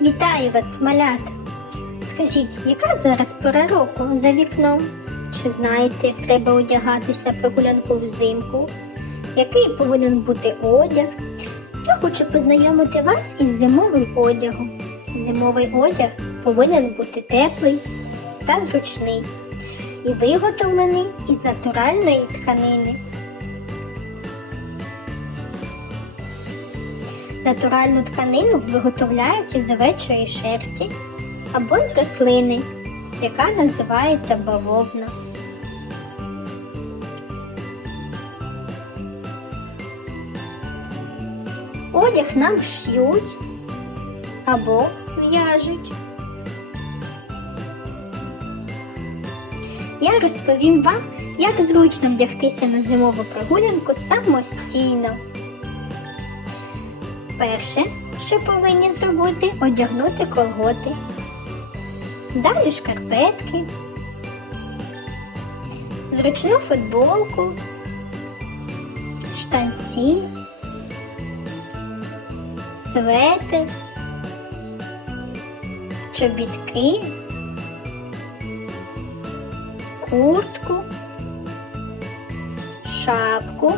Вітаю вас, малята! Скажіть, яка зараз пора року за вікном? Чи знаєте, як треба одягатись на прогулянку взимку? Який повинен бути одяг? Я хочу познайомити вас із зимовим одягом. Зимовий одяг повинен бути теплий та зручний і виготовлений із натуральної тканини. Натуральну тканину виготовляють із овечої шерсті або з рослини, яка називається бавовна. Одяг нам шьють або в'яжуть. Я розповім вам, як зручно вдягтися на зимову прогулянку самостійно. Перше, що повинні зробити, одягнути колготи. Далі шкарпетки, зручну футболку, штанці, светр, чобітки, куртку, шапку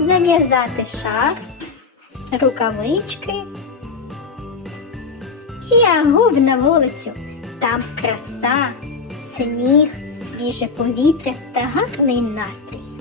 зав'язати шар, рукавички і агуб на вулицю. Там краса, сніг, свіже повітря та гарний настрій.